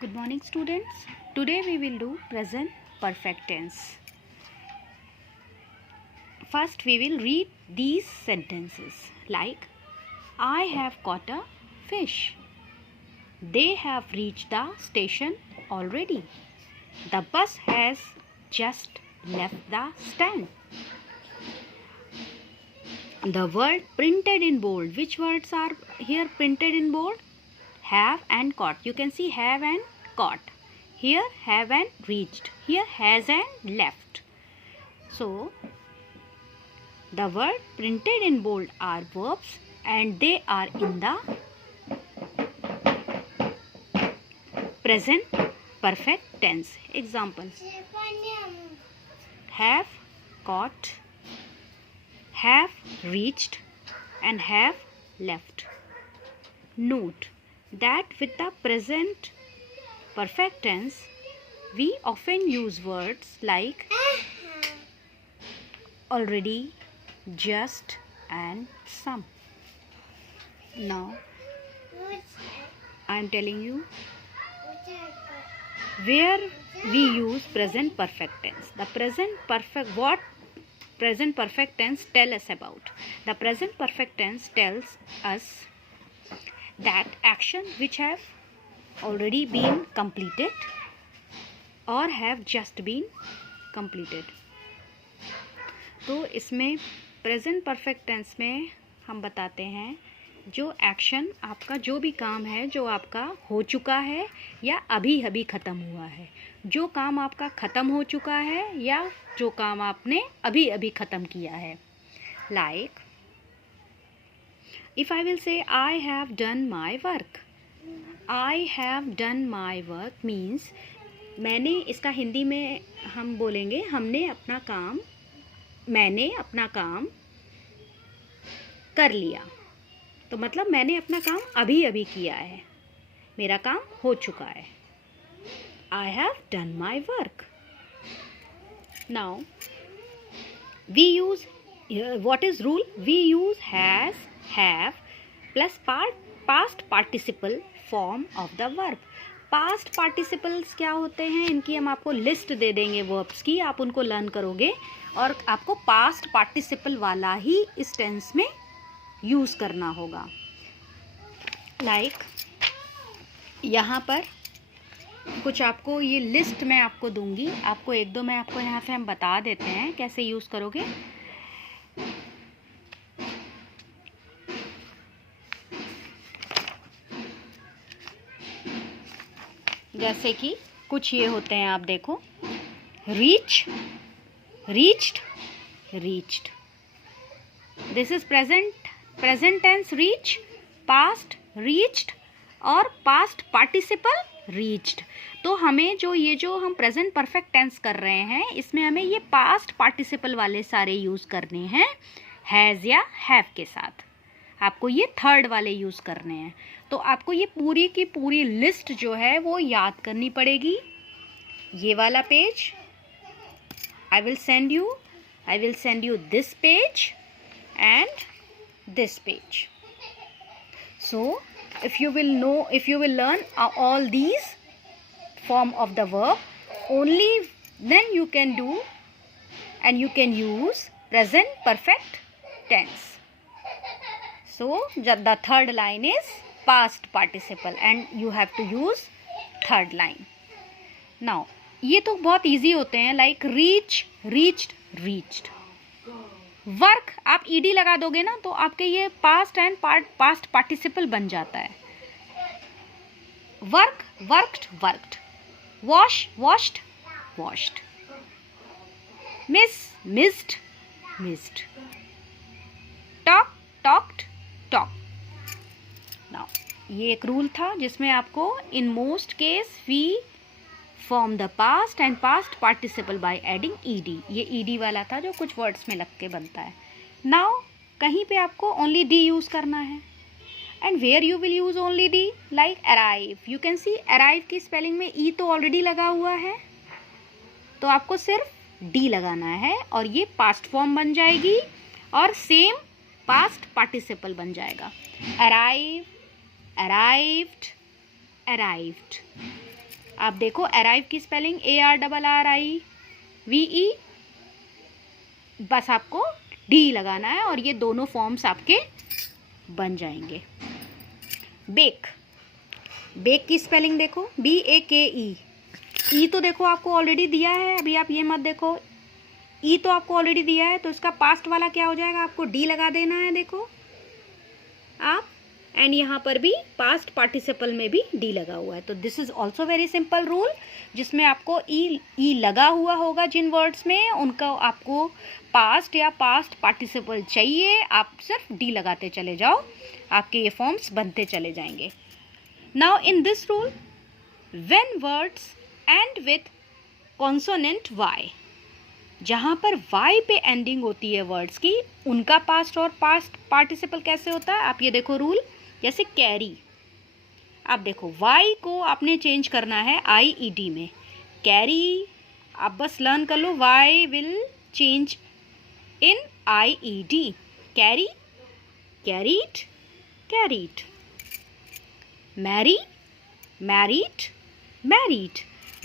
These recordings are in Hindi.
Good morning, students. Today we will do present perfect tense. First we will read these sentences like I have caught a fish. They have reached the station already. The bus has just left the stand. The word printed in bold. Which words are here printed in bold? Have and caught. You can see have and caught. Here have and reached. Here has and left. So the word printed in bold are verbs and they are in the present perfect tense. Examples: have caught, have reached and have left. Note that with the present perfect tense we often use words like already, just and some. Now I am telling you where we use present perfect tense. The present perfect, what present perfect tense tell us about? The present perfect tense tells us that action which have already been completed or have just been completed. तो इसमें प्रेजेंट परफेक्ट टेंस में हम बताते हैं जो एक्शन आपका, जो भी काम है जो आपका हो चुका है या अभी अभी ख़त्म हुआ है, जो काम आपका ख़त्म हो चुका है या जो काम आपने अभी अभी ख़त्म किया है. Like if I will say I have done my work. I have done my work means मैंने, इसका हिंदी में हम बोलेंगे हमने अपना काम, मैंने अपना काम कर लिया. तो मतलब मैंने अपना काम अभी अभी किया है, मेरा काम हो चुका है. I have done my work. Now we use, what is rule? We use has, have plus past participle form of the verb. Past participles क्या होते हैं, इनकी हम आपको लिस्ट दे देंगे वर्ब्स की, आप उनको लर्न करोगे और आपको पास्ट पार्टिसिपल वाला ही इस टेंस में यूज़ करना होगा. लाइक यहाँ पर कुछ आपको ये लिस्ट मैं आपको दूंगी, आपको एक दो मैं आपको यहाँ से हम बता देते हैं कैसे यूज़ करोगे. जैसे कि कुछ ये होते हैं, आप देखो reach, reached, reached. This is present tense reach, past reached और पास्ट पार्टिसिपल रीच्ड. तो हमें जो हम प्रेजेंट परफेक्ट टेंस कर रहे हैं इसमें हमें ये पास्ट पार्टिसिपल वाले सारे यूज़ करने हैं हैज़ या हैव के साथ. आपको ये थर्ड वाले यूज़ करने हैं. तो आपको ये पूरी की पूरी लिस्ट जो है वो याद करनी पड़ेगी. ये वाला page I will send you this page and this page. So if you will learn all these form of the verb, only then you can do and you can use present perfect tense. So the third line is past participle and you have to use third line. Now ये तो बहुत इजी होते हैं, like reach, reached, reached. Work आप ईडी लगा दोगे ना तो आपके ये पास्ट एंड पास्ट पार्टिसिपल बन जाता है. Work, worked, worked. Wash, washed, washed. Miss, missed, missed. Talk, talked, talk. Now ये एक रूल था जिसमें आपको in most case we form the past and past participle by adding ED. ये ईडी वाला था जो कुछ वर्ड्स में लग के बनता है. नाउ कहीं पे आपको ओनली डी यूज़ करना है. And where you will use only D? Like arrive. You can see arrive की स्पेलिंग में ई तो ऑलरेडी लगा हुआ है, तो आपको सिर्फ डी लगाना है और ये पास्ट फॉर्म बन जाएगी और सेम पास्ट पार्टिसिपल बन जाएगा. Arrive, arrived, arrived. आप देखो अराइव की स्पेलिंग ARRIVE, बस आपको डी लगाना है और ये दोनों फॉर्म्स आपके बन जाएंगे। बेक, बेक की स्पेलिंग देखो BAKE। ई तो देखो आपको ऑलरेडी दिया है, अभी आप ये मत देखो, ई तो आपको ऑलरेडी दिया है, तो इसका पास्ट वाला क्या हो जाएगा, आपको डी लगा देना है। देखो आप, एंड यहाँ पर भी पास्ट पार्टिसिपल में भी डी लगा हुआ है। तो this is also very simple rule, जिसमें आपको ई लगा हुआ होगा जिन वर्ड्स में, उनका आपको पास्ट या पास्ट पार्टिसिपल चाहिए, आप सिर्फ डी लगाते चले जाओ, आपके ये फॉर्म्स बनते चले जाएंगे। Now in this rule, when words end with consonant Y, जहाँ पर वाई पे एंडिंग होती है वर्ड्स की, उनका पास्ट और पास्ट पार्टिसिपल कैसे होता है, आप ये देखो रूल। जैसे कैरी, आप देखो वाई को आपने चेंज करना है IED में, कैरी आप बस लर्न कर लो, Y will change in IED, carry carried carried, marry married married,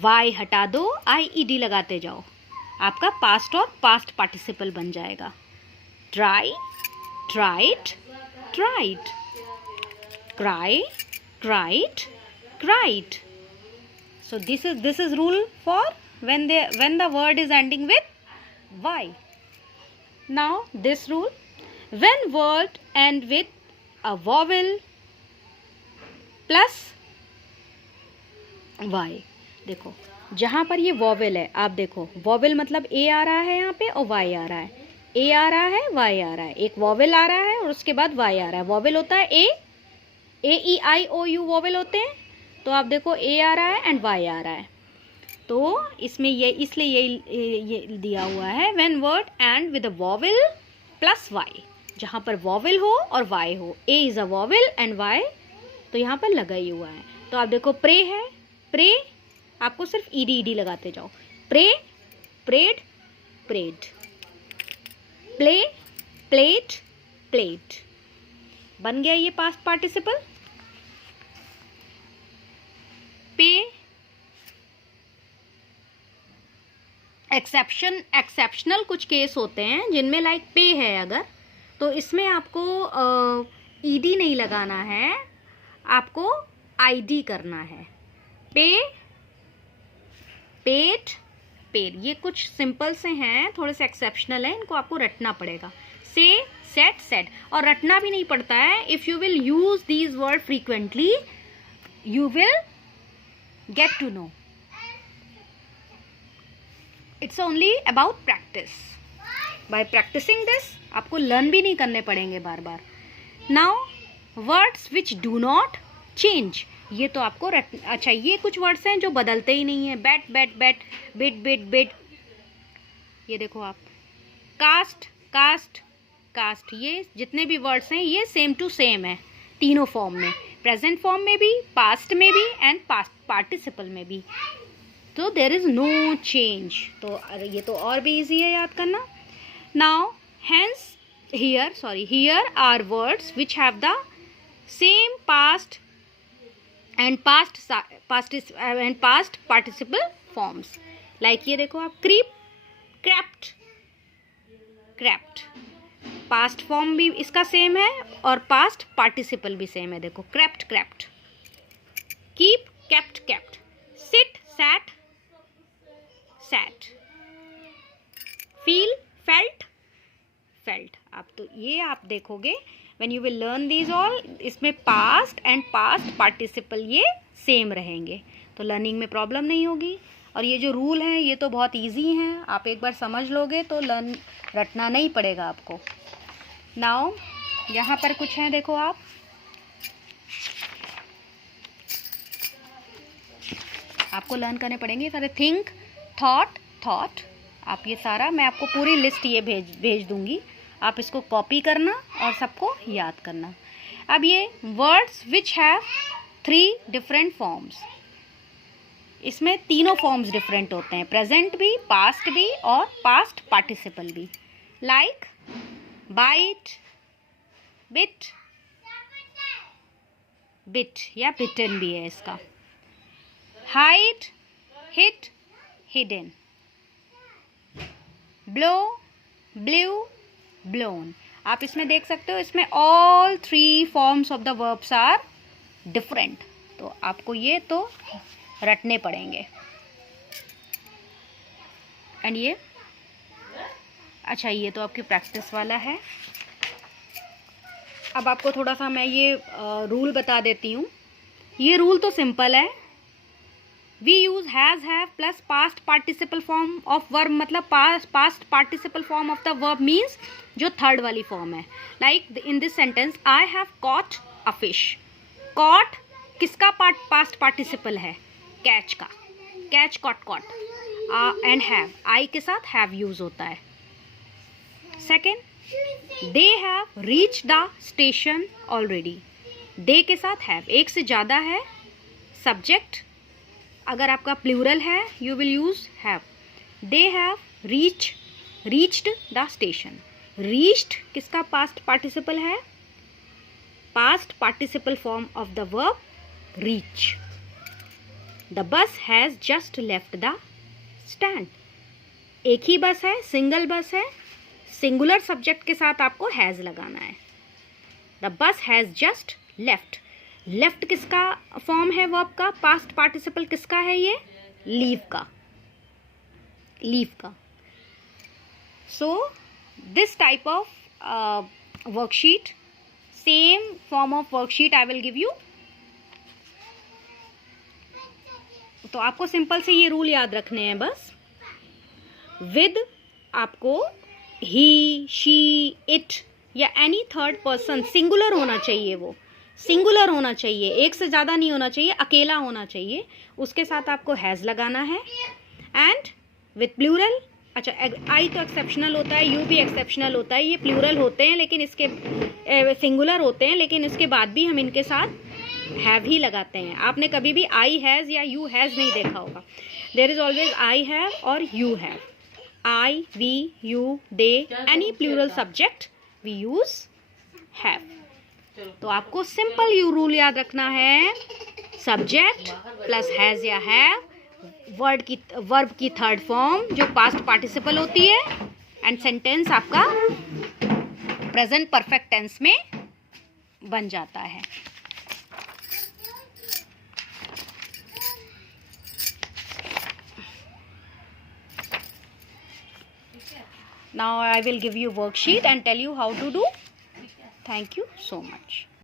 Y हटा दो IED लगाते जाओ, आपका पास्ट और पास्ट पार्टिसिपल बन जाएगा। Try tried tried, cry cried cried. So this is rule for when the word is ending with y. Now this rule, when word end with a vowel plus y, देखो जहाँ पर ये वॉवेल है, आप देखो वॉवेल मतलब A आ रहा है यहाँ पे और Y आ रहा है, A आ रहा है Y आ रहा है, एक वॉवेल आ रहा है और उसके बाद Y आ रहा है। वॉवेल होता है AEIOU वॉवेल होते हैं, तो आप देखो A आ रहा है एंड Y आ रहा है, तो इसमें ये इसलिए ये दिया हुआ है when word and with a vowel plus Y, जहाँ पर वॉवेल हो और Y हो, A is a vowel and Y तो यहाँ पर लगा ही हुआ है। तो आप देखो प्रे है, प्रे आपको सिर्फ ED लगाते जाओ, pray prayed prayed, play played played, बन गया ये पास्ट पार्टिसिपल। पे एक्सेप्शनल कुछ केस होते हैं जिनमें लाइक पे है अगर, तो इसमें आपको ED नहीं लगाना है, आपको ID करना है। पे पेट पेड, ये कुछ सिंपल से हैं, थोड़े से एक्सेप्शनल हैं, इनको आपको रटना पड़ेगा। से सेट सेट, और रटना भी नहीं पड़ता है, if you will use these word frequently you will get to know, it's only about practice. By practicing this आपको लर्न भी नहीं करने पड़ेंगे बार बार। Now words which do not change, ये तो आपको अच्छा ये कुछ वर्ड्स हैं जो बदलते ही नहीं है, bat bat bat, bit bit bit, ये देखो आप, कास्ट कास्ट कास्ट, ये जितने भी वर्ड्स हैं ये सेम टू सेम है तीनों फॉर्म में, प्रेजेंट फॉर्म में भी, पास्ट में भी एंड पास्ट पार्टिसिपल में भी, तो देयर इज नो चेंज। तो ये तो और भी इजी है याद करना। Now hence here are words which have the same past and past participle forms, like ये देखो आप, creep crept crept, past form भी इसका सेम है और पास्ट पार्टिसिपल भी सेम है, देखो crept crept, keep kept kept, sit sat sat, feel felt felt. आप तो ये आप देखोगे when you will learn these all, इसमें past and past participle ये सेम रहेंगे, तो लर्निंग में प्रॉब्लम नहीं होगी। और ये जो रूल हैं ये तो बहुत इजी हैं, आप एक बार समझ लोगे तो रटना नहीं पड़ेगा आपको। नाउ यहाँ पर कुछ हैं, देखो आप, आपको लर्न करने पड़ेंगे सारे, थिंक थॉट थॉट, आप ये सारा मैं आपको पूरी लिस्ट ये भेज दूंगी, आप इसको कॉपी करना और सबको याद करना। अब ये words which have 3 different forms, इसमें तीनों फॉर्म्स डिफरेंट होते हैं, प्रेजेंट भी, पास्ट भी और पास्ट पार्टिसिपल भी, लाइक बाइट बिट बिट या बिटन भी है इसका। hide, hit, hidden. blow, blew, blown. आप इसमें देख सकते हो, इसमें all three forms of the verbs are different. तो आपको ये तो रटने पड़ेंगे. एंड ये अच्छा, ये तो आपकी प्रैक्टिस वाला है. अब आपको थोड़ा सा मैं ये रूल बता देती हूँ. ये रूल तो सिंपल है. We use has, have plus past participle form of verb. मतलब past participle form of the verb means जो थर्ड वाली फॉर्म है. Like in this sentence, I have caught a fish. Caught किसका पास्ट पार्टिसिपल है? कैच का. Catch, caught, caught. And have, I के साथ हैव यूज होता है. Second, they have reach the station already. They के साथ हैव, एक से ज़्यादा है. सब्जेक्ट अगर आपका प्लूरल है, you will use have. They have reached the station. Reached किसका पास्ट पार्टिसिपल है? Past participle form of the verb reach. The bus has just left the stand. एक ही बस है, सिंगल बस है. सिंगुलर सब्जेक्ट के साथ आपको हैज लगाना है. The bus has just left. Left किसका फॉर्म है वर्ब का? पास्ट पार्टिसिपल किसका है? ये लीव का. लीव का. So this type of worksheet, same form of worksheet I will give you. तो आपको सिंपल से ये रूल याद रखने हैं बस. विद आपको ही, शी, इट या एनी थर्ड पर्सन, सिंगुलर होना चाहिए. वो सिंगुलर होना चाहिए, एक से ज़्यादा नहीं होना चाहिए, अकेला होना चाहिए. उसके साथ आपको हैज़ लगाना है. एंड विथ प्लूरल, अच्छा आई तो एक्सेप्शनल होता है, यू भी एक्सेप्शनल होता है. ये प्लूरल होते हैं लेकिन इसके सिंगुलर होते हैं, लेकिन इसके बाद भी हम इनके साथ हैव ही लगाते हैं. आपने कभी भी आई हैज़ या यू हैज़ नहीं देखा होगा. There is always I have और you have. I, we, you, they, any plural subject we use have. तो आपको सिंपल यू रूल याद रखना है. सब्जेक्ट प्लस हैज या हैव, वर्ब की थर्ड फॉर्म जो पास्ट पार्टिसिपल होती है, एंड सेंटेंस आपका प्रेजेंट परफेक्ट टेंस में बन जाता है. Now I will give you worksheet and tell you how to do. Thank you so much.